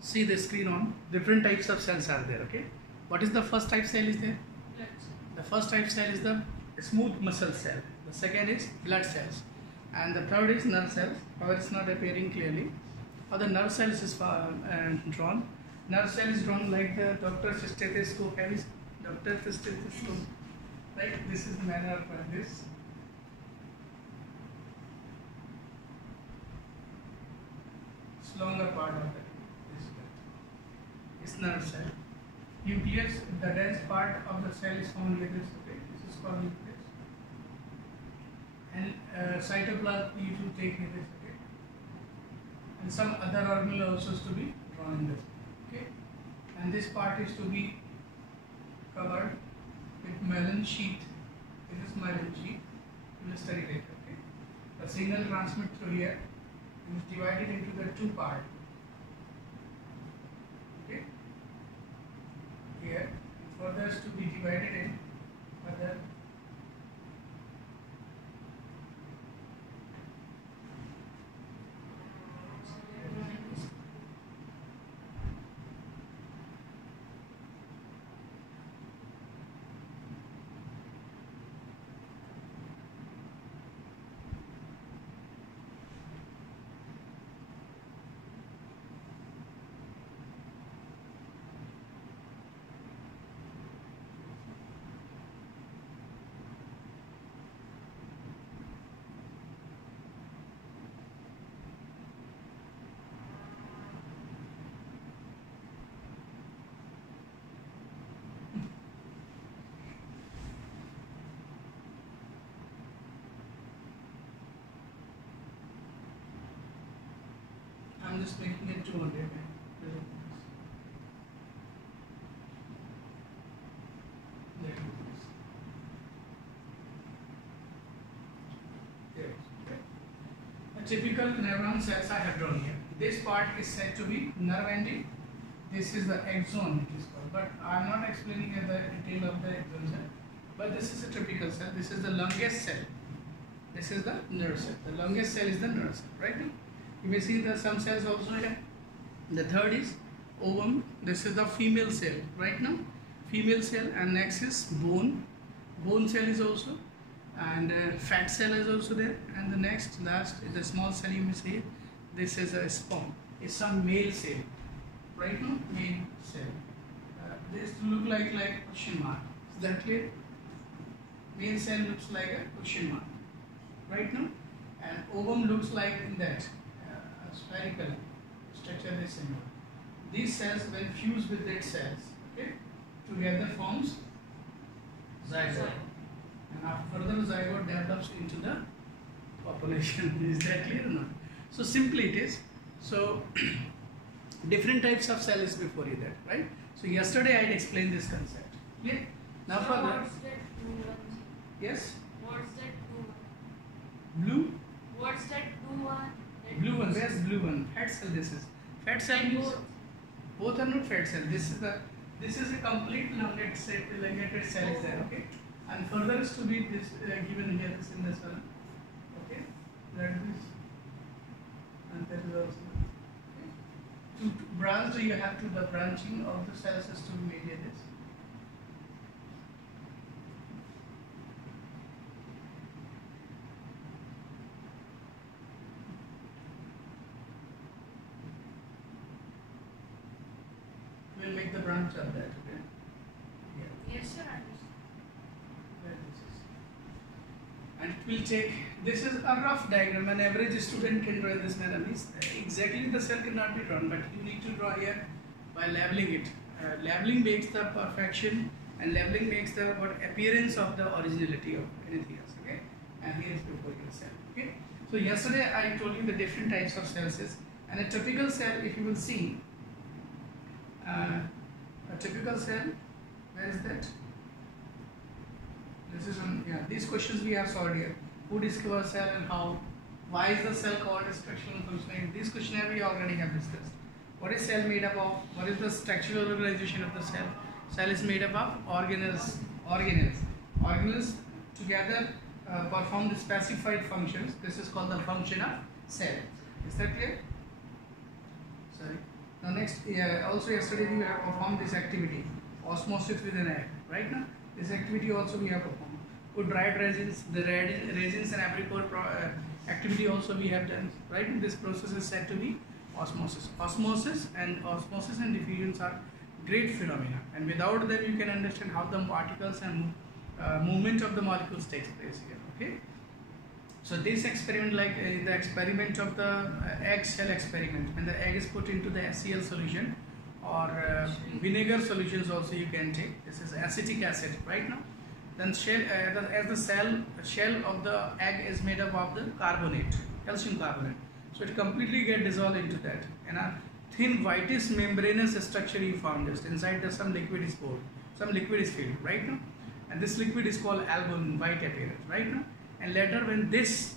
see the screen on. Different types of cells are there. Okay, what is the first type cell is there? The first type cell is the smooth muscle cell. The second is blood cells, and the third is nerve cells. However, it's not appearing clearly. How the nerve cells is drawn? Nerve cell is drawn like the doctor's stethoscope. Have you doctor's stethoscope? Right. This is the manner of this. It's longer part of it. It's nerve cell. Nucleus, the dense part of the cell is found here. This is called nucleus. And cytoplasm you to take here. Okay. And some other organelle also is to be drawn in this. Okay. And this part is to be covered with myelin sheath. This is myelin sheath. We will study later. Okay. The signal transmit through here and is divided into the two parts. Okay. Here, further is to be divided in other I'm just making it 200. A typical neuron cells I have drawn here. This part is said to be nerve ending. This is the axon it is called. But I am not explaining the detail of the axon cell. But this is a typical cell. This is the longest cell. This is the nerve cell. The longest cell is the nerve cell. Right now, you may see some cells also here. The third is ovum. This is the female cell. Right now, female cell, and next is bone. Bone cell is also, and fat cell is also there. And the next, last is a small cell. You may see this is a sperm. It's some male cell. Right now, male cell. This look like question mark. Is that clear? Male cell looks like a question mark. Right now, and ovum looks like in that spherical structure is similar. These cells, when fused with dead cells, okay, together forms zygote, and after further zygote develops into the population. Is that clear or not? So simply it is. So different types of cells before you that, right? So yesterday I had explained this concept. Clear? Now So further. what's that blue one? Yes. What's that blue one? Blue. What's that blue one? That Blue one. Where's blue one? Fat cell. This is fat cell means both are not fat cell. This is a complete elongated cell is there. Okay. And further is to be this given here this in this one. Okay. That is, and that is also. Okay. To branch, you have to the branching of the cells is to be made here this. We'll make the branch of that. Okay. Yeah. Yes, sir. I understand. Where this is. And it will take, this is a rough diagram. An average student can draw in this manner. Means exactly the cell cannot be drawn, but you need to draw here by labeling it. Labeling makes the perfection, and labeling makes the appearance of the originality of anything else. Okay, and here is before your cell. Okay, so yesterday I told you the different types of cells is, and a typical cell, if you will see, a typical cell, where is that? This is on, yeah, these questions we have solved here. Who discovers cell and how? Why is the cell called a structural and functional? This question we already have discussed. What is cell made up of? What is the structural organization of the cell? Cell is made up of organelles. Organelles together perform the specified functions. This is called the function of cell. Is that clear? Sorry. Now next, also yesterday we have performed this activity, osmosis with an egg. Right now, this activity also we have performed. Put dried resins, the resins and apricot activity also we have done. Right, this process is said to be osmosis. Osmosis and diffusions are great phenomena, and without them you can understand how the particles and movement of the molecules takes place here. Okay. So this experiment, like the experiment of the egg shell experiment, when the egg is put into the HCl solution or vinegar solutions also you can take. This is acetic acid right now. Then as the shell of the egg is made up of the carbonate, calcium carbonate. So it completely get dissolved into that, and a thin whitish membranous structure you found just inside the some liquid is poured, some liquid is filled right now, and this liquid is called albumin, white appearance right now. And later when this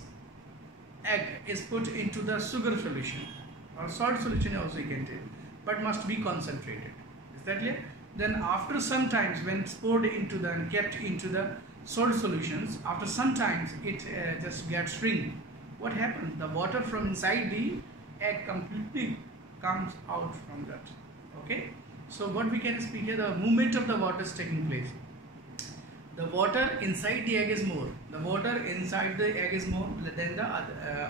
egg is put into the sugar solution or salt solution also you can take, but must be concentrated. Is that clear? Then after some times when it's poured into the and kept into the salt solutions, after some times it just gets shrink. What happens? The water from inside the egg completely comes out from that. Okay. So what we can speak here, the movement of the water is taking place. The water inside the egg is more. The water inside the egg is more than the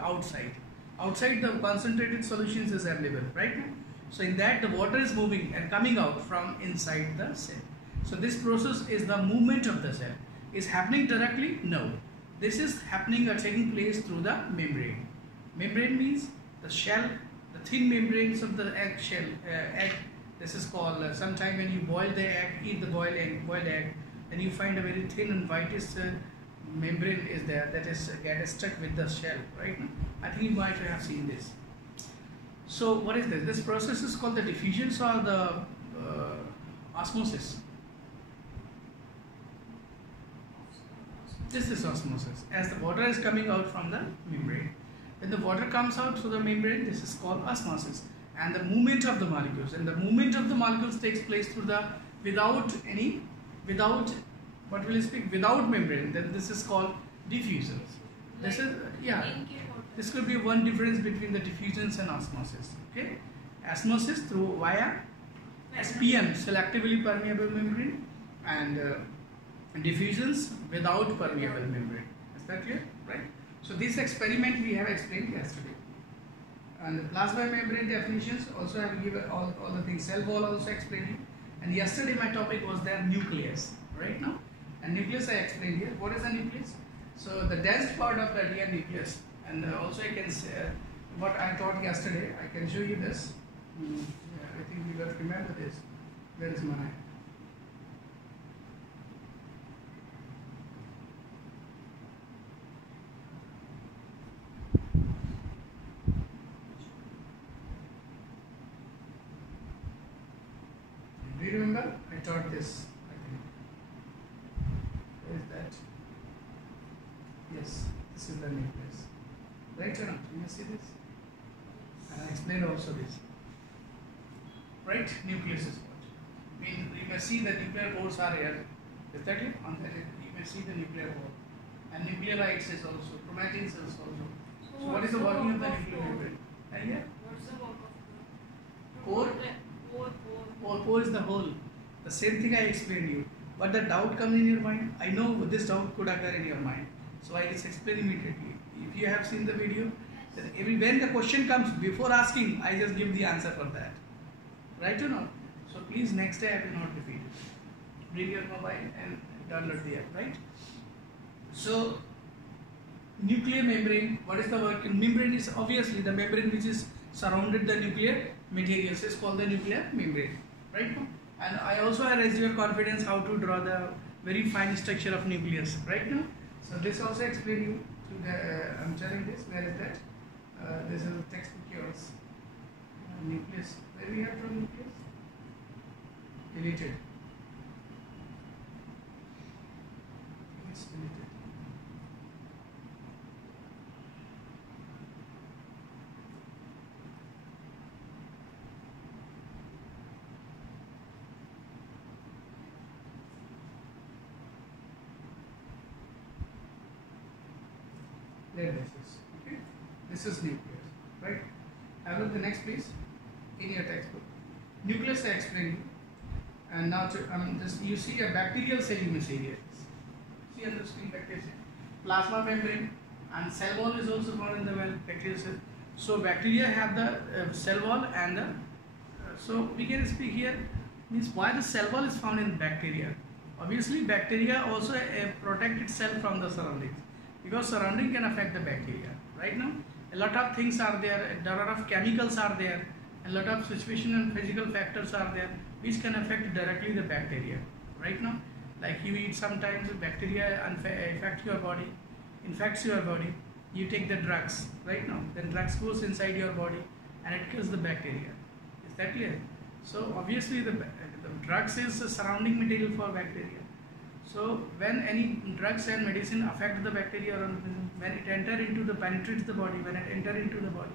outside. Outside the concentrated solutions is available, right? So in that the water is moving and coming out from inside the cell. So this process is the movement of the cell. Is happening directly? No. This is happening or taking place through the membrane. Membrane means the shell, the thin membranes of the egg shell. This is called sometime when you boil the egg, eat the boiled egg. And you find a very thin and whitish membrane is there that is get stuck with the shell, right? I think you might have seen this. So what is this? This process is called the diffusions or the osmosis. This is osmosis. As the water is coming out from the membrane, when the water comes out through the membrane, this is called osmosis. And the movement of the molecules, and the movement of the molecules takes place through the without what will you speak, without membrane, then this is called diffusions. This is this could be one difference between the diffusions and osmosis. Okay, osmosis through via SPM, selectively permeable membrane, and diffusions without permeable membrane. Is that clear? Right. So this experiment we have explained yesterday. And the plasma membrane definitions also have given all the things. Cell wall also explained it. And yesterday my topic was the nucleus, right now. And nucleus I explained here. What is the nucleus? So the dense part of the DNA nucleus. And also I can say what I taught yesterday. I can show you this. I think you got to remember this. Where is my? Do you remember? I taught this. I think. Where is that? Yes, this is the nucleus. Right or not? Can you see this? And I explained also this. Right? Nucleus is what? I mean, you may see the nuclear pores are here. Is that it? On the you may see the nuclear pore. And nucleolites is also, chromatin cells also. So what is the working of the nuclear membrane? Yeah? What's the work of Core? Pore is the whole. The same thing I explained you. But the doubt comes in your mind. I know this doubt could occur in your mind. So I just explain immediately. If you have seen the video, then when the question comes, before asking, I just give the answer for that. Right or not? So please next day I will not repeat it. Bring your mobile and download the app, right? So nuclear membrane, what is the work? Membrane is obviously the membrane which is surrounded the nuclear materials is called the nuclear membrane, right? And I also raised your confidence how to draw the very fine structure of nucleus, right now. So this also explain you to the, I'm telling this, where is that? This is a textbook yours. Nucleus, where we have from nucleus? Deleted. It's deleted. There this is. Okay. This is nucleus. Right? Have a look the next please. in your textbook. Nucleus I explained you. And now just you see a bacterial cell you may see here. See on the screen bacterial cell. Plasma membrane and cell wall is also found in the bacterial cell. So bacteria have the cell wall and the so we can speak here means why the cell wall is found in bacteria. Obviously bacteria also protect itself from the surroundings because surrounding can affect the bacteria. Right now a lot of things are there, a lot of chemicals are there, a lot of situation and physical factors are there which can affect directly the bacteria. Right now like you eat sometimes bacteria affect your body, infects your body, you take the drugs right now, then drugs goes inside your body and it kills the bacteria. Is that clear? So obviously the drugs is the surrounding material for bacteria. So when any drugs and medicine affect the bacteria or when it enter into the penetrates the body, when it enter into the body,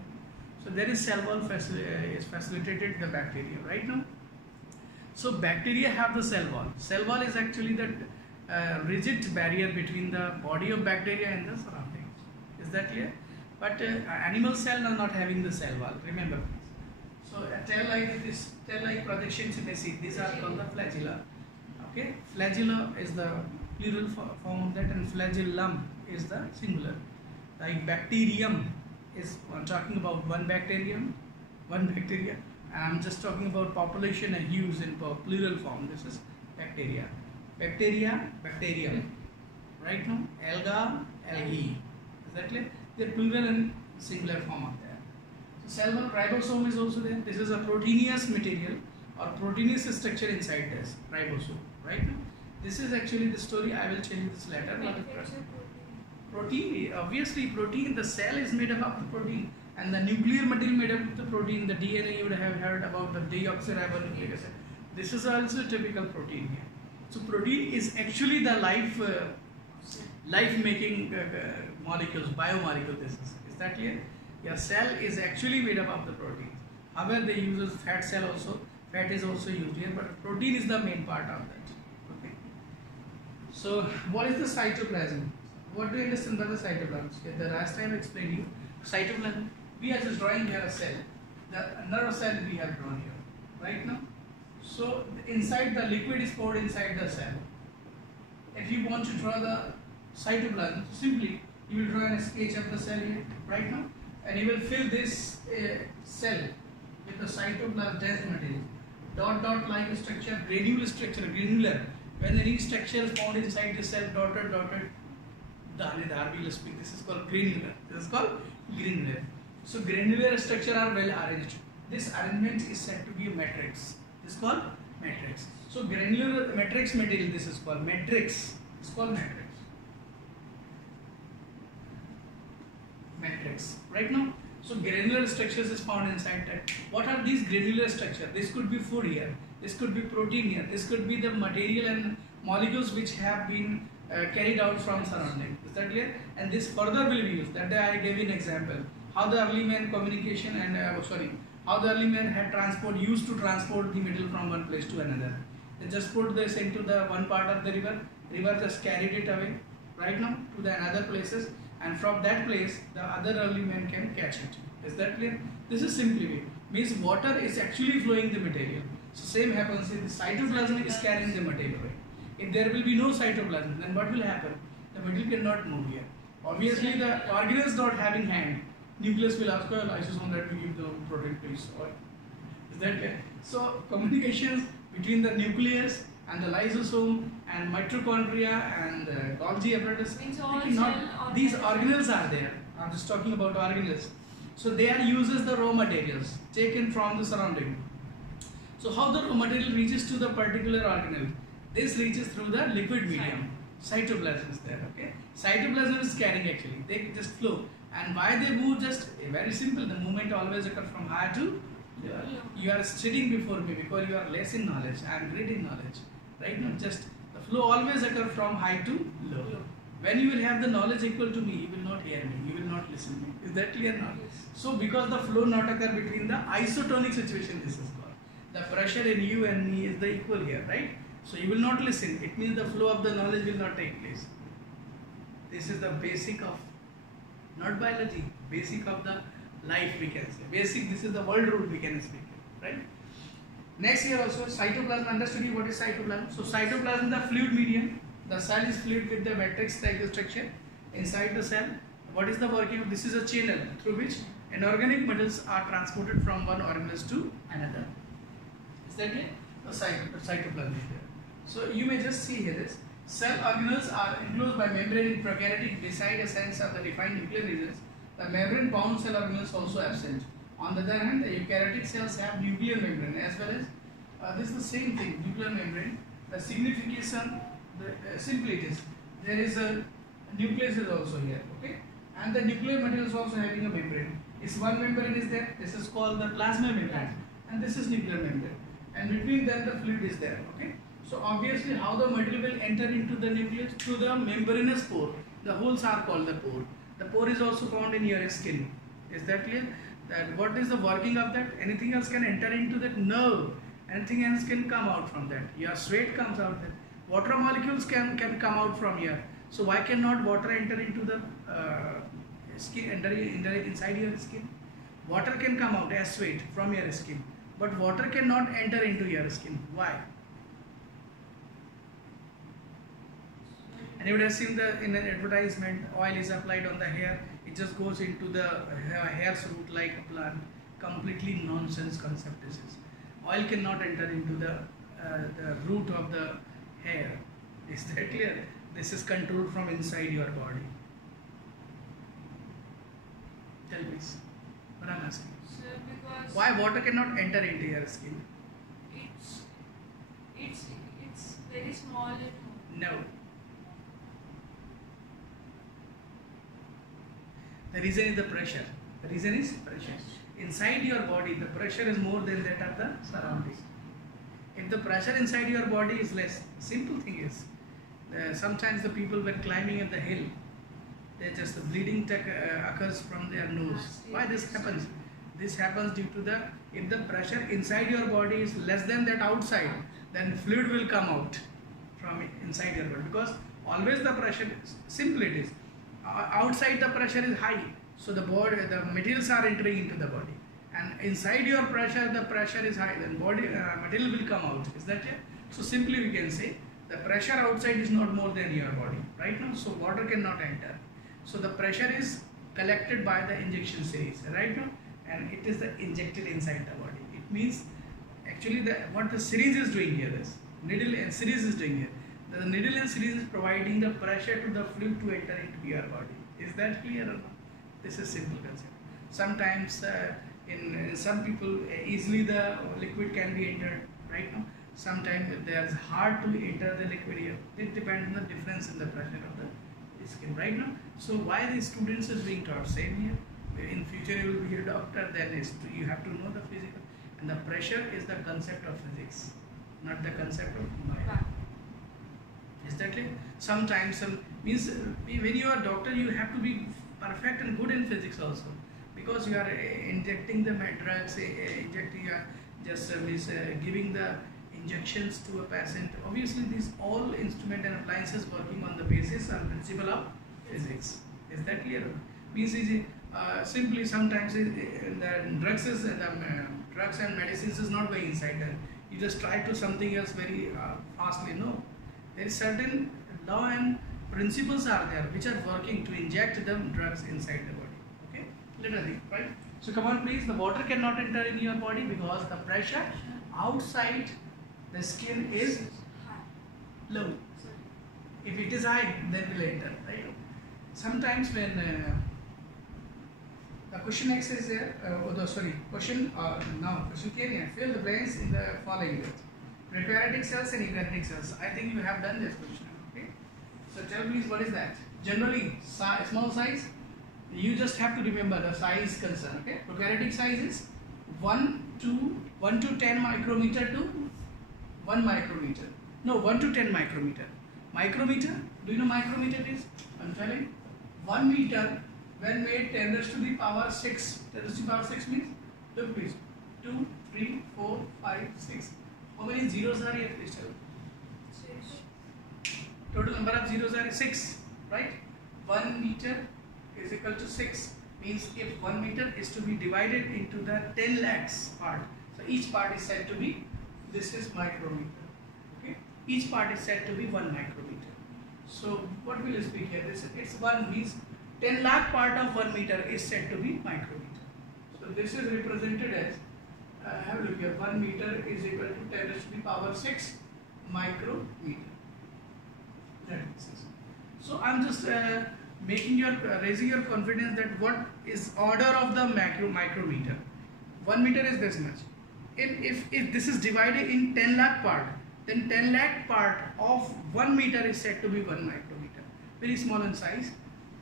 so there is cell wall is facilitated the bacteria right now. So bacteria have the cell wall. Cell wall is actually the rigid barrier between the body of bacteria and the surroundings. Is that clear? But animal cell are not having the cell wall. Remember please. So a tail-like projections you may see. These are called the flagella. Okay, flagella is the plural form of that, and flagellum is the singular. Like bacterium is talking about one bacteria. I'm just talking about population and use in plural form. This is bacteria. Bacteria, bacterium. Right now, alga, algae. Is that clear? They're plural and singular form of that. So cell wall ribosome is also there. This is a proteinous material or proteinous structure inside this ribosome. Right now, this is actually the story. I will tell you this later. Protein, obviously protein, the cell is made up of the protein and the nuclear material made up of the protein. The DNA you would have heard about the deoxyribonucleic acid. This is also typical protein here. So protein is actually the life making molecules, biomolecule. This is that clear? Your cell is actually made up of the protein. However, they use fat cell also. Fat is also used here, but protein is the main part of that. Okay. So what is the cytoplasm? What do you understand by the cytoplasm? The last time I explained you cytoplasm. We are just drawing here a cell. The nerve cell we have drawn here, right now. So inside the liquid is poured inside the cell. If you want to draw the cytoplasm, simply you will draw a sketch of the cell here, right now, and you will fill this cell with the cytoplasm dense material. Dot like structure, granular. When any structure is found inside the cell, dotted. This is called granular. So granular structure are well arranged. This arrangement is said to be a matrix. This is called matrix. So granular matrix material, this is called matrix. It's called matrix. Matrix. Right now, so granular structures is found inside that. What are these granular structures? This could be food here. This could be protein here. This could be the material and molecules which have been carried out from surrounding. Is that clear? And this further will be used. That day I gave you an example. How the early man communication and how the early man had used to transport the metal from one place to another. They just put this into the one part of the river. River just carried it away right now to the another places, and from that place the other early man can catch it. Is that clear? This is simply way. Means water is actually flowing the material. So same happens if the cytoplasm is carrying the material away. If there will be no cytoplasm, then what will happen? The material cannot move here. Obviously, the organelles not having hand, nucleus will ask for a lysosome that will give the protein please. Is that clear? So communications between the nucleus and the lysosome and mitochondria and Golgi apparatus. These organelles are there. I'm just talking about organelles. So they are used as the raw materials taken from the surrounding. So how the raw material reaches to the particular organelle? This reaches through the liquid medium. Cytoplasm is there. Okay. Cytoplasm is carrying actually. They just flow. And why they move? Just very simple. The movement always occurs from high to low. You are sitting before me because you are less in knowledge. I am great in knowledge. Right now, just the flow always occurs from high to low. When you will have the knowledge equal to me, you will not hear me. You will not listen to me. Is that clear now? So because the flow not occur between the isotonic situation, this is called. The pressure in you and me is the equal here, right? So you will not listen. It means the flow of the knowledge will not take place. This is the basic of, not biology, basic of the life we can say. Basic, this is the world rule we can speak. right? Next here also cytoplasm. Understood you what is cytoplasm? So cytoplasm is the fluid medium. The cell is fluid with the matrix like structure inside the cell. What is the working? This is a channel through which inorganic metals are transported from one organelle to another. Is that clear? The cytoplasm is there. So you may just see here this. Cell organelles are enclosed by membrane in prokaryotic beside a sense of the defined nuclear regions. The membrane bound cell organelles also absent. On the other hand, the eukaryotic cells have nuclear membrane as well as this is the same thing, nuclear membrane. The signification, simply it is, there is a nucleus is also here, okay? And the nuclear material is also having a membrane. Is one membrane is there, this is called the plasma membrane, and this is nuclear membrane. And between them the fluid is there, okay? So obviously how the material will enter into the nucleus? Through the membranous pore. The holes are called the pore. The pore is also found in your skin. Is that clear? That what is the working of that? Anything else can enter into that? No. Anything else can come out from that. Your sweat comes out there. Water molecules can come out from here. So why cannot water enter into the skin, inside your skin? Water can come out as sweat from your skin, but water cannot enter into your skin. Why? And you would have seen in an advertisement, oil is applied on the hair. It just goes into the hair's root like a plant. Completely nonsense concept this is. Oil cannot enter into the root of the hair. Is that clear? This is controlled from inside your body. Tell me, what I'm asking. So because Why water cannot enter into your skin? it's very small at home. No. The reason is the pressure. The reason is pressure. Inside your body, the pressure is more than that of the surrounding. If the pressure inside your body is less, simple thing is, sometimes the people were climbing at the hill, they just the bleeding occurs from their nose. Why this happens? This happens due to if the pressure inside your body is less than that outside, then fluid will come out from inside your body, because always the pressure, simple it is, outside the pressure is high, so the materials are entering into the body, and inside your pressure, the pressure is high, then material will come out. Is that it? So simply we can say the pressure outside is not more than your body right now, so water cannot enter. So the pressure is collected by the injection series right now, and it is injected inside the body. It means actually what the series is doing here is, needle and series is doing here. The needle and series is providing the pressure to the fluid to enter into your body. Is that clear or not? This is simple concept. Sometimes in some people easily the liquid can be entered right now. Sometimes it's hard to enter the liquid here. It depends on the difference in the pressure of the skin right now. So why the students is being taught? Same here. In future you will be a doctor, then you have to know the physical. And the pressure is the concept of physics, not the concept of biology. Is that clear? Sometimes means when you are a doctor, you have to be perfect and good in physics also, because you are injecting the drugs, giving the injections to a patient. Obviously, these all instrument and appliances working on the basis and principle of physics. Is that clear? Means simply sometimes the drugs and medicines is not going inside them. You just try to something else very fastly. No, there is certain law and principles are there which are working to inject the drugs inside the body. Okay, let us think, right? So come on, please. The water cannot enter in your body because the pressure outside the skin is low. If it is high, then will enter, right? Sometimes when the question X is there, question came here. Fill the blanks in the following way. Prokaryotic cells and eukaryotic cells. I think you have done this question. Okay. So tell please, what is that? Generally, small size. You just have to remember the size concern. Okay. Prokaryotic size is 1 to 10 micrometer to 1 micrometer. No, 1 to 10 micrometer. Micrometer. Do you know micrometer is? I'm telling. 1 meter when made 10 raised to the power 6. 10 raised to the power 6 means, look please, 2, 3, 4, 5, 6. How many zeros are here, please tell me? 6. Total number of zeros are 6, right? 1 meter is equal to 6. Means if 1 meter is to be divided into the 10 lakhs part, so each part is said to be, this is micrometer. Okay, each part is said to be 1 micrometer. So what will you speak here? This it's 1 means 10 lakh part of 1 meter is said to be micrometer. So this is represented as, have a look here, 1 meter is equal to 10 raised to the power 6 micrometer. That makes sense. So I'm just making your raising your confidence that what is order of the micrometer. 1 meter is this much. If this is divided in 10 lakh part, then 10 lakh part of 1 meter is said to be 1 micrometer. Very small in size.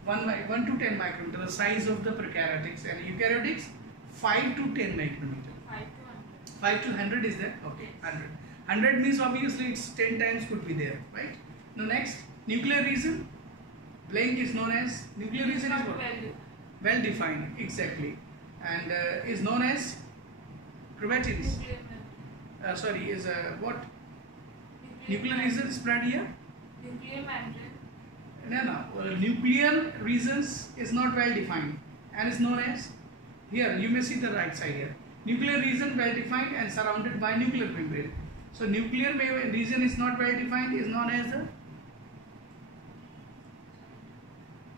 1 to 10 micrometer, the size of the prokaryotics, and eukaryotics 5 to 10 micrometer. 5 to 100 is there? Okay, 100. 100 means obviously it's 10 times could be there, right? Now next, nuclear region. Blank is known as, nuclear region is what? Well defined, exactly. And is known as chromatins. Sorry, is what? Nuclear region spread here? Nuclear membrane. No. Nuclear regions is not well defined and is known as, here you may see the right side here. Nuclear region well defined and surrounded by nuclear membrane. So nuclear region is not well defined, is known as the,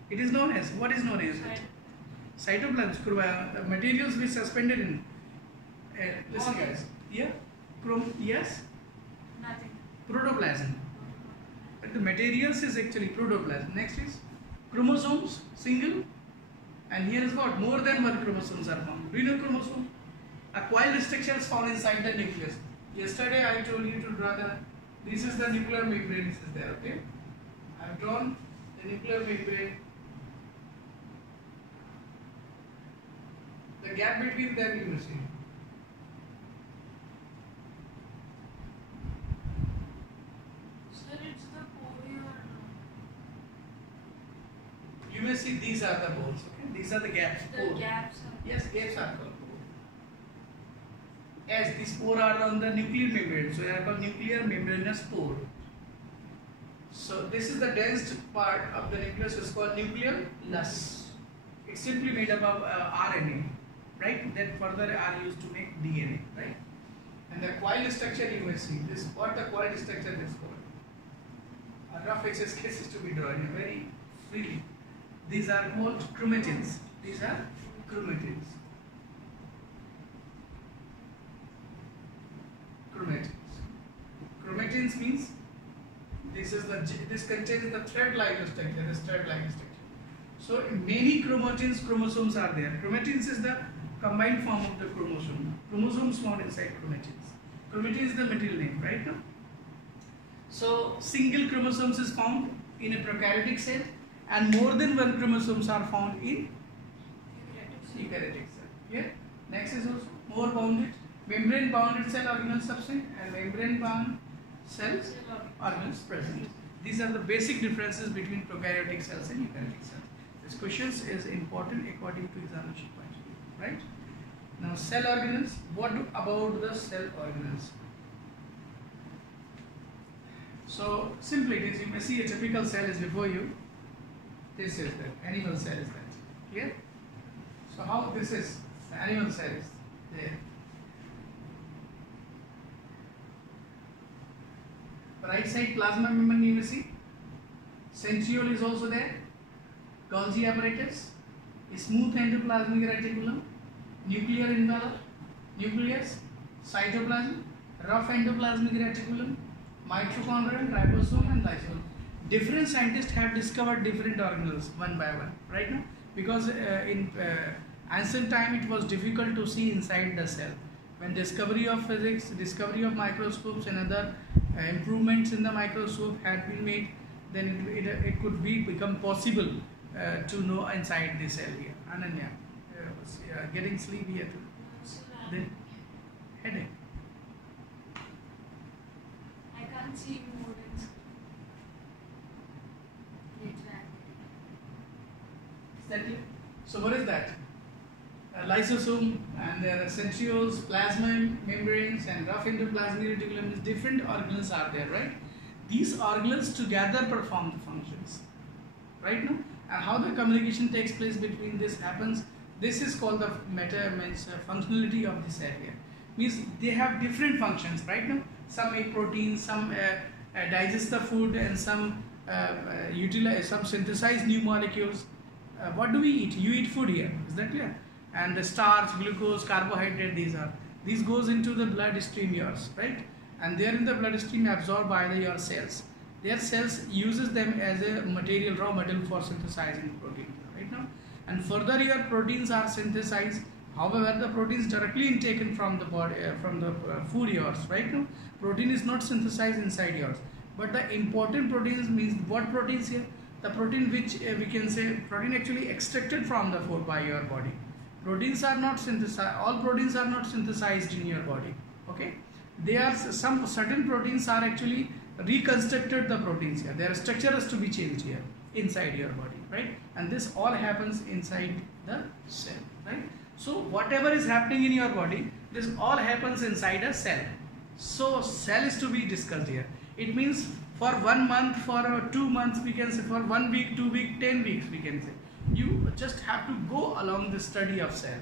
it is known as, what is known as? Cytoplasm, the materials which suspended in, listen Okay. guys, yeah, yes, Nothing. protoplasm. But the materials is actually protoplasm. Next is chromosomes, single, and here is what? More than 1 chromosomes are found. Do you know chromosome? A coiled structures found inside the nucleus. Yesterday I told you to draw the, this is the nuclear membrane, this is there, okay? I have drawn the nuclear membrane. The gap between them you will see. Sir, it's the pore or You may see these are the holes, okay? These are the gaps. the Pore. gaps. Yes, gaps are called pore. As these pore are on the nuclear membrane, so they are called nuclear membranous pore. So this is the dense part of the nucleus, is called nucleolus. It's simply made up of RNA, right? That further are used to make DNA, right? And the coil structure you may see. This what the coil structure is called. A rough excess cases to be drawn very freely. These are called chromatins. These are chromatins. Chromatins. Chromatins means this contains the thread-like structure. This thread-like structure. So many chromosomes are there. Chromatins is the combined form of the chromosome. Chromosomes found inside chromatins. Chromatin is the material name, right? Now, so single chromosomes is found in a prokaryotic cell, and more than 1 chromosomes are found in eukaryotic cell. Yeah. Next is also more bounded, membrane bounded cell organelle substance and membrane bound cells organelles present. These are the basic differences between prokaryotic cells and eukaryotic cells. This question is important according to examination point of view, right? Now cell organelles. What about the cell organelles? So simply it is, you may see a typical cell is before you. This is the animal cell is that. Clear? So how this is the animal cell is there. Right side plasma membrane you will see. Centriole is also there. Golgi apparatus. Smooth endoplasmic reticulum. Nuclear envelope. Nucleus. Cytoplasm. Rough endoplasmic reticulum. Mitochondria, ribosome and lysosome. Different scientists have discovered different organelles one by one, right now? Because in ancient time it was difficult to see inside the cell. When discovery of physics, discovery of microscopes and other improvements in the microscope had been made, then it could become possible to know inside the cell here. Ananya was getting sleep here too. Then headache. I can't see more than Is that clear? So what is that? Lysosome and there are centrioles, plasma membranes and rough endoplasmic reticulum. Different organelles are there, right? These organelles together perform the functions, right now? And how the communication takes place between this happens, this is called the functionality of this area. means they have different functions, right? Now some make proteins, some digest the food, and some utilize, some synthesize new molecules. What do we eat? You eat food here, is that clear? And the starch, glucose, carbohydrate, these goes into the bloodstream yours, right? And they are in the bloodstream absorbed by your cells. Their cells uses them as a material, raw material for synthesizing protein, right now. And further your proteins are synthesized. However, the proteins directly taken from the body, from the food yours, right now. Protein is not synthesized inside yours. But the important proteins means what proteins here? The protein which we can say protein actually extracted from the food by your body. Proteins are not synthesized, all proteins are not synthesized in your body, okay? They are, some certain proteins are actually reconstructed the proteins here. Their structure has to be changed here inside your body, right? And this all happens inside the cell, right? So whatever is happening in your body, this all happens inside a cell. So cell is to be discussed here. It means for 1 month, for 2 months, we can say for 1 week, 2 weeks, 10 weeks, we can say. You just have to go along the study of cell,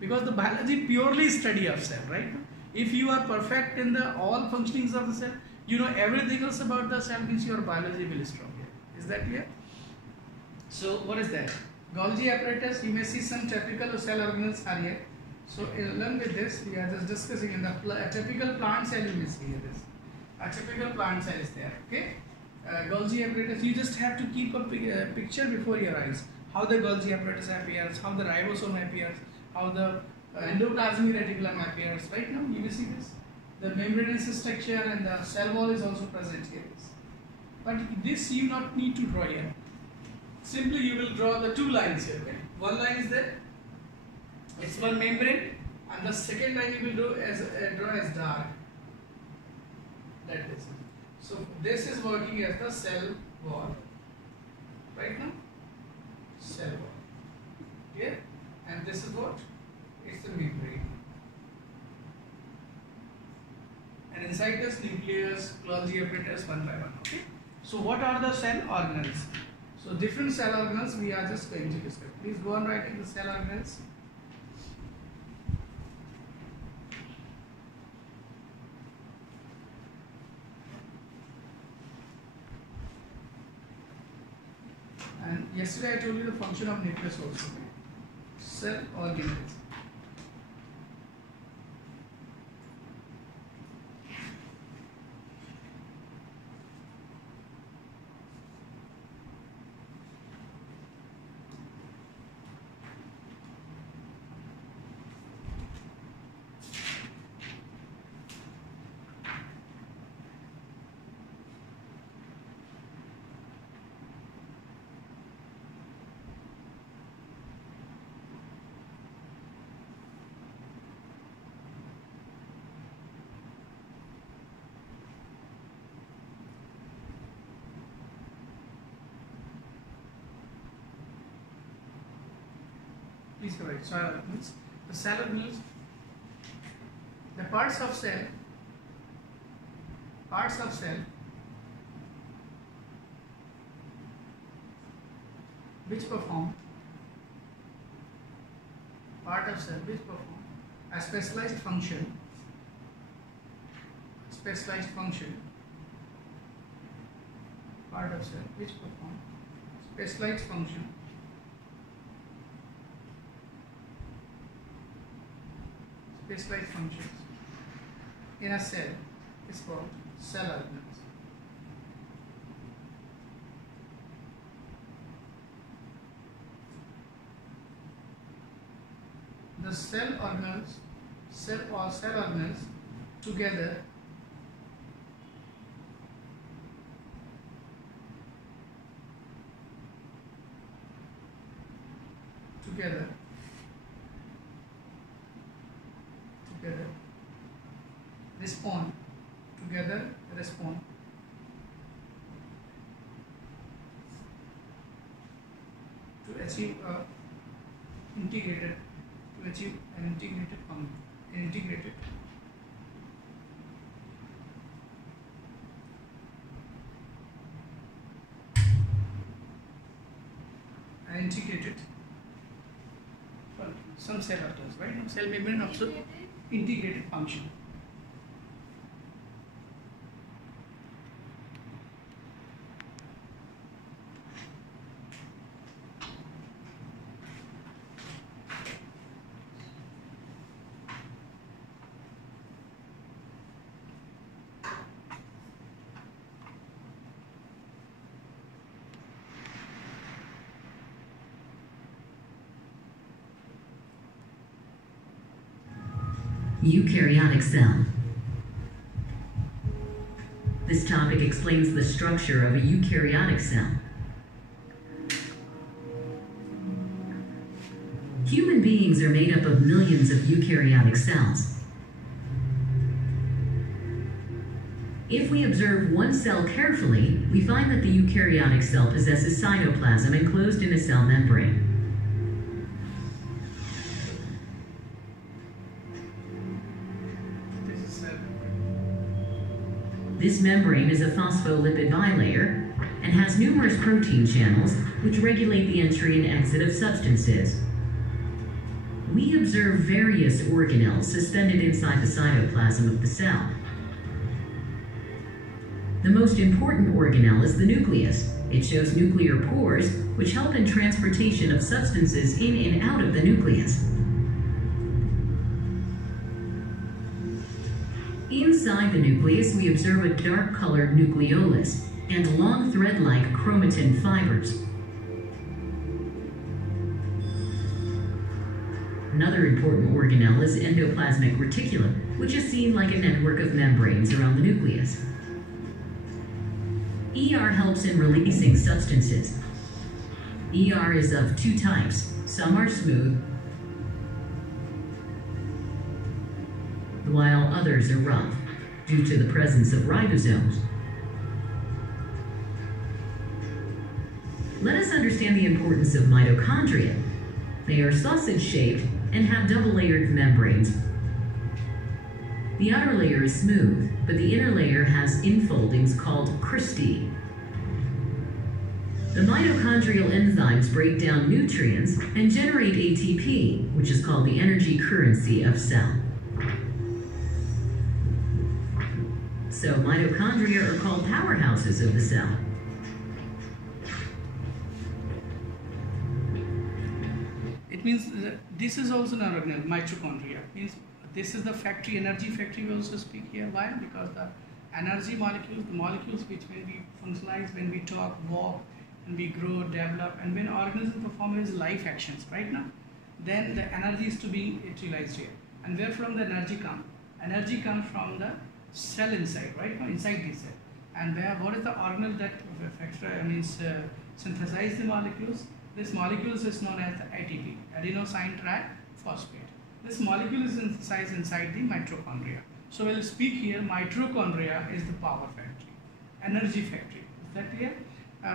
because the biology purely study of cell, right? If you are perfect in the all functionings of the cell, you know everything else about the cell, means your biology will strong here. Is that clear? So what is that? Golgi apparatus, you may see some typical cell organelles are here. So along with this, we are just discussing in the typical plant cell, you may see here this. A typical plant cell is there, okay? Golgi apparatus, you just have to keep a picture before your eyes. How the Golgi apparatus appears, how the ribosome appears, how the endoplasmic reticulum appears. Right now, you will see this. The membranous structure and the cell wall is also present here. But this you not need to draw here. Simply you will draw the 2 lines here. Okay? One line is there. It's one membrane, and the second line you will draw as dark. That is. So this is working as the cell wall. Right now, cell wall. Here, and this is what? It's the membrane. And inside this nucleus, Golgi apparatus, one by one. Okay. So what are the cell organelles? So different cell organelles we are just going to discuss. Please go on writing the cell organelles. And yesterday I told you the function of nucleus also. Cell organelles. Please correct. Cell organelles. The cell organelles, the parts of cell which perform a specialized function, part of cell which perform specialized function functions in a cell is called cell organelles. The cell organelles together respond to achieve an integrated function. Integrated some cell organelles, right? Cell membrane also integrated function. Eukaryotic cell. This topic explains the structure of a eukaryotic cell. Human beings are made up of millions of eukaryotic cells. If we observe one cell carefully, we find that the eukaryotic cell possesses cytoplasm enclosed in a cell membrane. This membrane is a phospholipid bilayer and has numerous protein channels which regulate the entry and exit of substances. We observe various organelles suspended inside the cytoplasm of the cell. The most important organelle is the nucleus. It shows nuclear pores which help in transportation of substances in and out of the nucleus. Inside the nucleus, we observe a dark-colored nucleolus and long thread-like chromatin fibers. Another important organelle is endoplasmic reticulum, which is seen like a network of membranes around the nucleus. ER helps in releasing substances. ER is of two types. Some are smooth, while others are rough, due to the presence of ribosomes. Let us understand the importance of mitochondria. They are sausage-shaped and have double-layered membranes. The outer layer is smooth, but the inner layer has infoldings called cristae. The mitochondrial enzymes break down nutrients and generate ATP, which is called the energy currency of cell. So mitochondria are called powerhouses of the cell. It means that this is also an organelle, mitochondria. Means this is the factory, energy factory we also speak here. Why? Because the energy molecules, the molecules which when we functionalize, when we talk, walk, and we grow, develop, and when organisms perform as life actions, right now, then the energy is to be utilized here. And where from the energy come? Energy comes from the cell inside, right? Inside the cell. And where, what is the organelle that synthesize the molecules? This molecules is known as the ATP, adenosine triphosphate. This molecule is synthesized inside the mitochondria. So we'll speak here, mitochondria is the power factory, energy factory. Is that clear?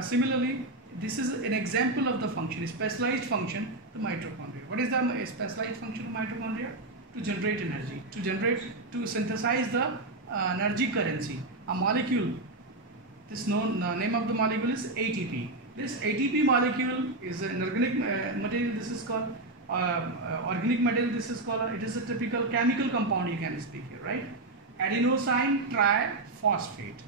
Similarly, this is an example of the function, a specialized function, the mitochondria. What is the specialized function of mitochondria? To generate energy, to synthesize the energy currency. A molecule, this name of the molecule is ATP. This ATP molecule is an organic material. This is called organic material. This is called, it is a typical chemical compound, you can speak here, right? Adenosine triphosphate.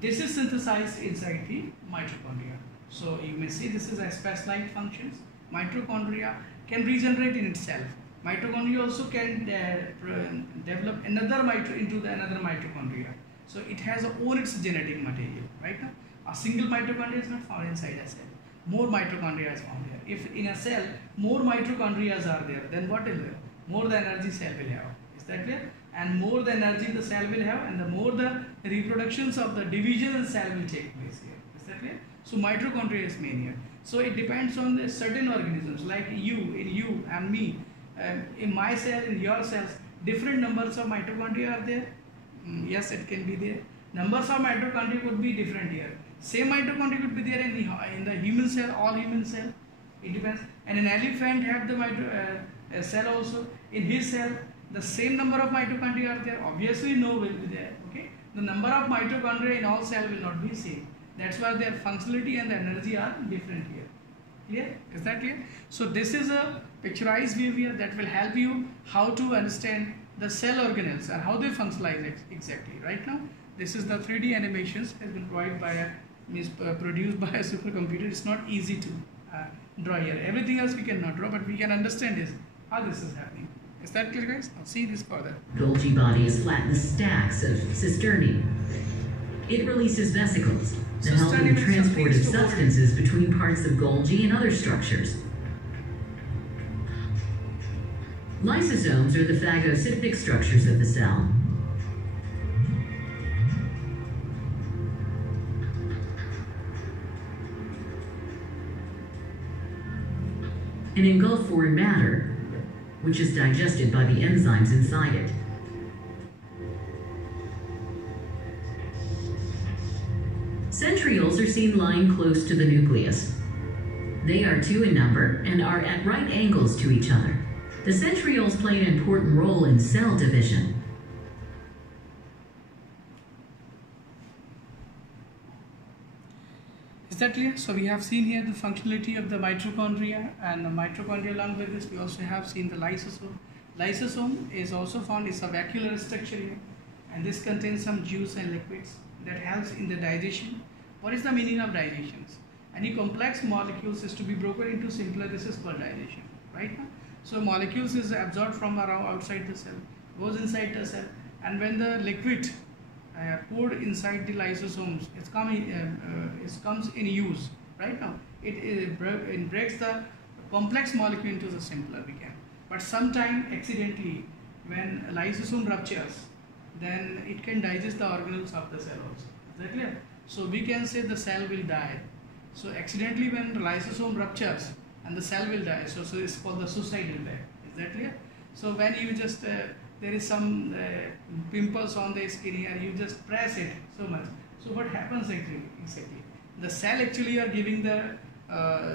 This is synthesized inside the mitochondria. So you may see this is a specialized functions. Mitochondria can regenerate in itself. Mitochondria also can develop another another mitochondria. So it has its genetic material, right? A single mitochondria is not found inside a cell. More mitochondria is found here. If in a cell more mitochondria are there, then what is there? More the energy cell will have. Is that clear? And more the energy the cell will have, and the more the reproductions of the division in the cell will take place here. Is that clear? So mitochondria is main here. So it depends on the certain organisms like you and me. In my cell, in your cells, different numbers of mitochondria are there. Yes, it can be there. Numbers of mitochondria could be different here. Same mitochondria could be there in the human cell, all human cell. It depends. And an elephant have the cell also. In his cell, the same number of mitochondria are there. Obviously, no will be there. Okay. The number of mitochondria in all cell will not be same. That's why their functionality and the energy are different here. Clear? Is that clear? So this is a picturized view here that will help you how to understand the cell organelles and how they functionalize exactly. Right now, this is the 3D animations has been provided by produced by a supercomputer. It's not easy to draw here. Everything else we cannot draw, but we can understand is how this is happening. Is that clear, guys? I'll see this further. Golgi body is flattened stacks of cisternae. It releases vesicles that help in the transport of substances between parts of Golgi and other structures. Lysosomes are the phagocytic structures of the cell. And engulf foreign matter, which is digested by the enzymes inside it. Centrioles are seen lying close to the nucleus. They are 2 in number and are at right angles to each other. The centrioles play an important role in cell division. Is that clear? So we have seen here the functionality of the mitochondria, and the mitochondria along with this we also have seen the lysosome. Lysosome is also found, it's a vacuolar structure here, and this contains some juice and liquids that helps in the digestion. What is the meaning of digestion? Any complex molecules is to be broken into simpler, this is called digestion, right? So molecules is absorbed from around outside the cell, goes inside the cell, and when the liquid poured inside the lysosomes, it comes in use, right now. It breaks the complex molecule into the simpler we can. But sometime accidentally, when lysosome ruptures, then it can digest the organelles of the cell also. Is that clear? So we can say the cell will die. So accidentally when the lysosome ruptures and the cell will die, so it's called the suicidal death. Is that clear? So when you just there is some pimples on the skin here, you just press it so much. So what happens actually exactly? The cell actually you are giving the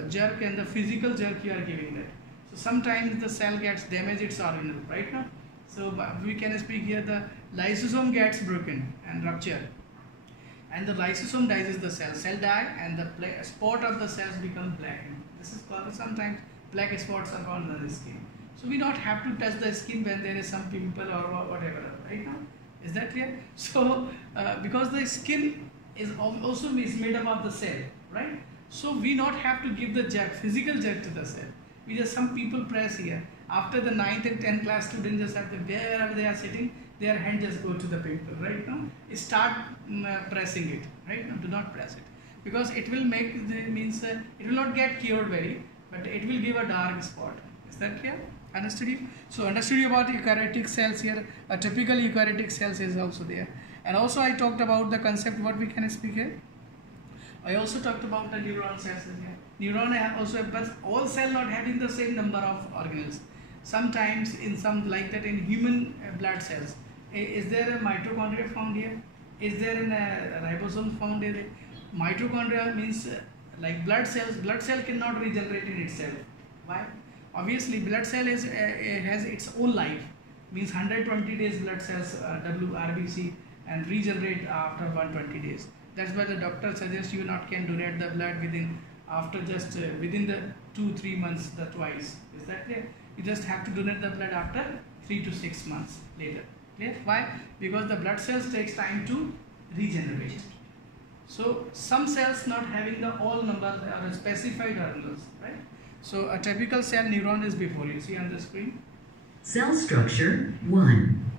jerk, and the physical jerk you are giving that. So sometimes the cell gets damaged its organelle, right now. So we can speak here the lysosome gets broken and ruptured, and the lysosome digests the cell. Cell die and the spot of the cells become blackened. This is called, sometimes black spots are found on the skin. So we don't have to touch the skin when there is some pimple or whatever, right now. Is that clear? So because the skin is also made up of the cell, right? So we not have to give the jerk, physical jerk to the cell. We just, some people press here. After the 9th and 10th class students just have to, wherever they are sitting, their hand just go to the pimple, right now. Start pressing it, right now. Do not press it, because it will make it will not get cured very, but it will give a dark spot. Is that clear? Understood you? So understood you about eukaryotic cells here. A typical eukaryotic cells is also there. And also I talked about the concept what we can speak here. I also talked about the neuron cells here. Neuron also, but all cell not having the same number of organelles. Sometimes in some like that in human blood cells, is there a mitochondria found here? Is there a ribosome found here? Mitochondria means like blood cells. Blood cell cannot regenerate in itself. Why? Obviously, blood cell has its own life. Means 120 days blood cells WRBC and regenerate after 120 days. That's why the doctor suggests you not can donate the blood within the 2-3 months, the twice. Is that clear? You just have to donate the blood after 3 to 6 months later. Clear? Why? Because the blood cells takes time to regenerate. So some cells not having the all numbers are specified organelles, right? So a typical cell neuron is before you see on the screen. Cell structure 1.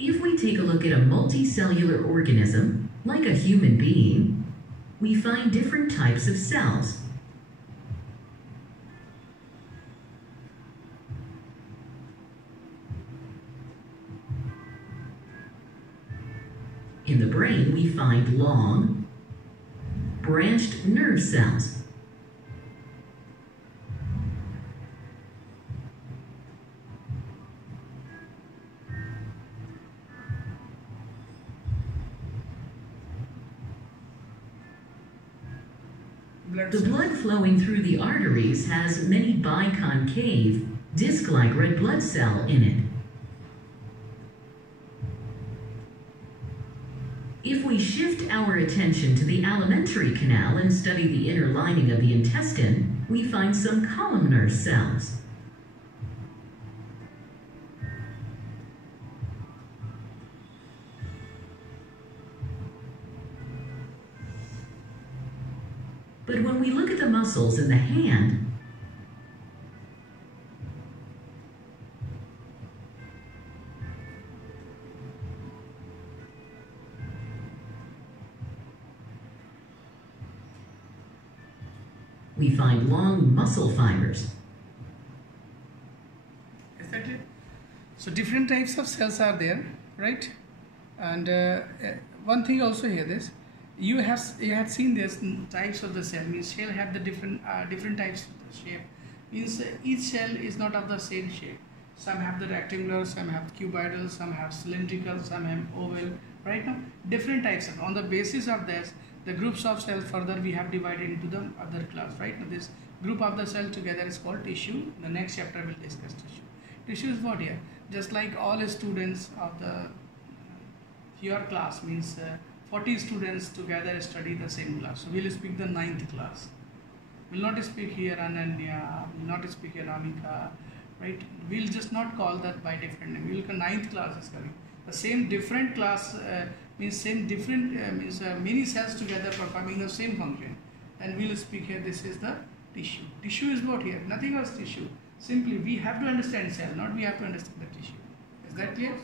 If we take a look at a multicellular organism, like a human being, we find different types of cells. In the brain, we find long, branched nerve cells. The blood flowing through the arteries has many biconcave, disc-like red blood cell in it. If we shift our attention to the alimentary canal and study the inner lining of the intestine, we find some columnar cells. But when we look at the muscles in the hand, we find long muscle fibers. Is that it? So different types of cells are there, right? And one thing also here, this you have seen this types of the cell. Means cell have the different types of the shape. Means each cell is not of the same shape. Some have the rectangular, some have cuboidal, some have cylindrical, some have oval. Right now, different types of. On the basis of this, the groups of cells further we have divided into the other class. Right now, this group of the cell together is called tissue. The next chapter will discuss tissue. Tissue is what here? Just like all students of the your class, means 40 students together study the same class. So we will speak the 9th class. We will not speak here Ananya, we will not speak here Amika, right? We will just not call that by different name. We will call 9th class is coming. The same different class means same different means many cells together performing the same function. And we will speak here, this is the tissue. Tissue is what here? Nothing else tissue. Simply we have to understand cell, not we have to understand the tissue. Is that clear?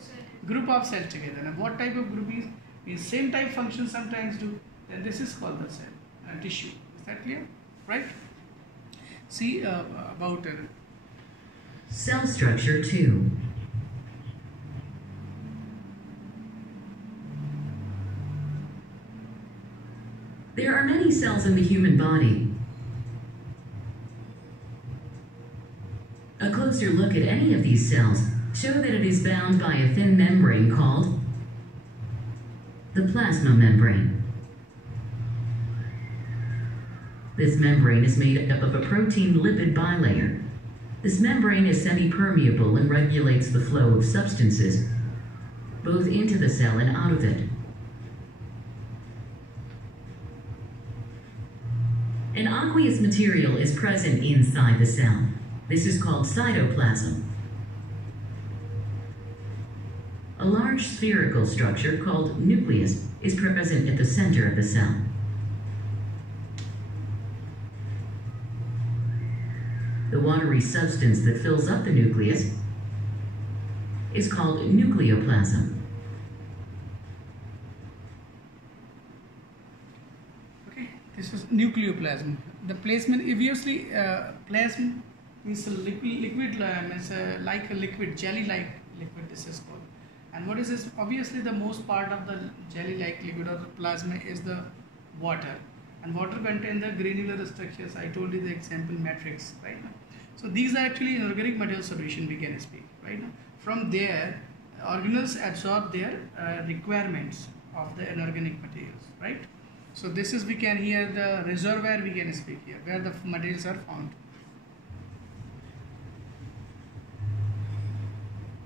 Group of cells together. And what type of group is? Means same type function sometimes do. Then this is called the cell tissue. Is that clear? Right? See about Cell structure 2. There are many cells in the human body. A closer look at any of these cells show that it is bound by a thin membrane called the plasma membrane. This membrane is made up of a protein lipid bilayer. This membrane is semi-permeable and regulates the flow of substances, both into the cell and out of it. An aqueous material is present inside the cell. This is called cytoplasm. A large spherical structure called nucleus is present at the center of the cell. The watery substance that fills up the nucleus is called nucleoplasm. Okay, this is nucleoplasm. The placement, obviously, plasm means a liquid means like a liquid, jelly-like liquid. This is called. And what is this? Obviously, the most part of the jelly-like liquid or the plasma is the water. And water contains the granular structures. I told you the example matrix, right? So these are actually inorganic material solution, we can speak, right? From there, organelles absorb their requirements of the inorganic materials, right? So this is, we can hear the reservoir, we can speak here, where the materials are found.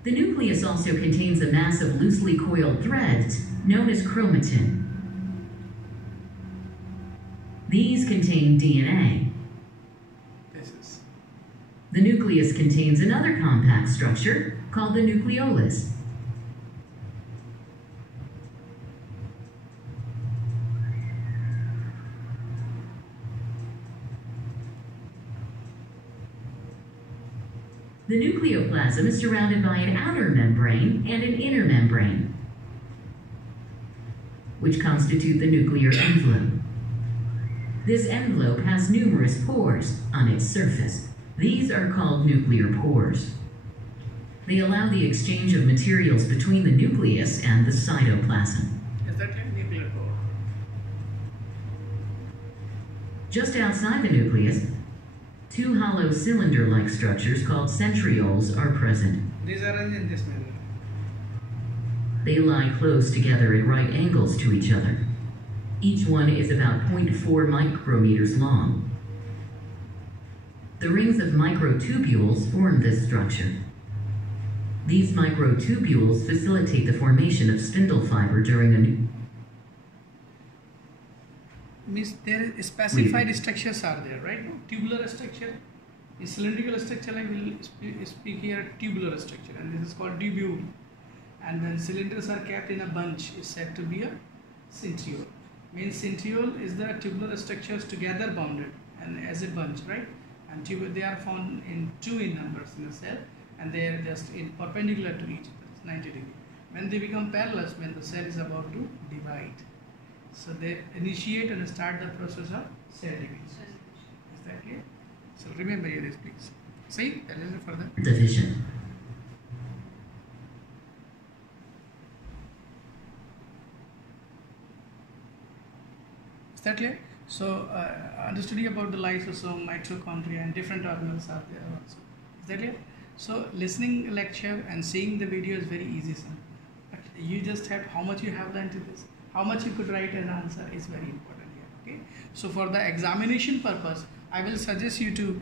The nucleus also contains a mass of loosely coiled threads known as chromatin. These contain DNA. The nucleus contains another compact structure called the nucleolus. The nucleoplasm is surrounded by an outer membrane and an inner membrane, which constitute the nuclear envelope. This envelope has numerous pores on its surface. These are called nuclear pores. They allow the exchange of materials between the nucleus and the cytoplasm. Is that a nuclear pore? Just outside the nucleus, two hollow cylinder-like structures called centrioles are present. These are arranged in this manner. They lie close together at right angles to each other. Each one is about 0.4 micrometers long. The rings of microtubules form this structure. These microtubules facilitate the formation of spindle fiber during a means there is specified structures are there, right? No? Tubular structure, a cylindrical structure, like we'll speak here tubular structure, and this is called tubule. And then cylinders are kept in a bunch is said to be a centriole. Means centriole is the tubular structures together bounded and as a bunch, right? And they are found in 2 in numbers in a cell, and they are just in perpendicular to each other, 90 degrees. When they become parallel, when the cell is about to divide, so they initiate and start the process of cell division. Is that clear? So remember this, please. See, a little further. Division. Is that clear? So understanding about the lysosome, mitochondria, and different organelles are there also. Is that clear? So listening lecture and seeing the video is very easy, son. But you just have how much you have learned to this, how much you could write an answer is very important here. Okay. So for the examination purpose, I will suggest you to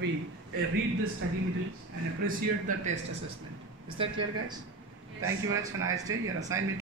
read the study materials and appreciate the test assessment. Is that clear, guys? Yes. Thank you very much. Have a nice day. Your assignment.